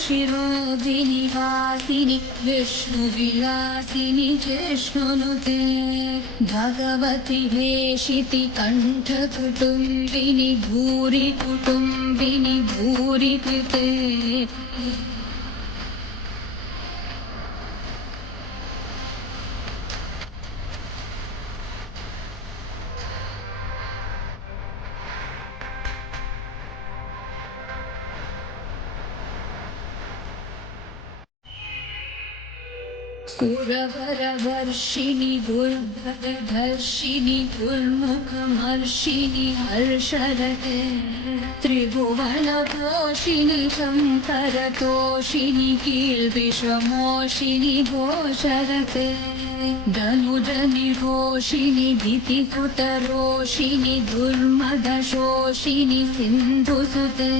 शिरोधिनि वासिनि विष्णुविलासिनि जिष्णुनुते भगवति वेशिति कण्ठकुटुम्बिनि भूरि कुटुम्बिनि भूरि कृते सुरवरवर्षिणि दुर्धर्षिणि दुर्मुखमर्षिणि हर्षरते त्रिभुवनघोषिणि शङ्करतोषिणि कीर्तिशमोषिणि घोषरते धनुजनिघोषिणि भीतिकृतरोषिणि दुर्मदशोषिणि सिन्धुसुते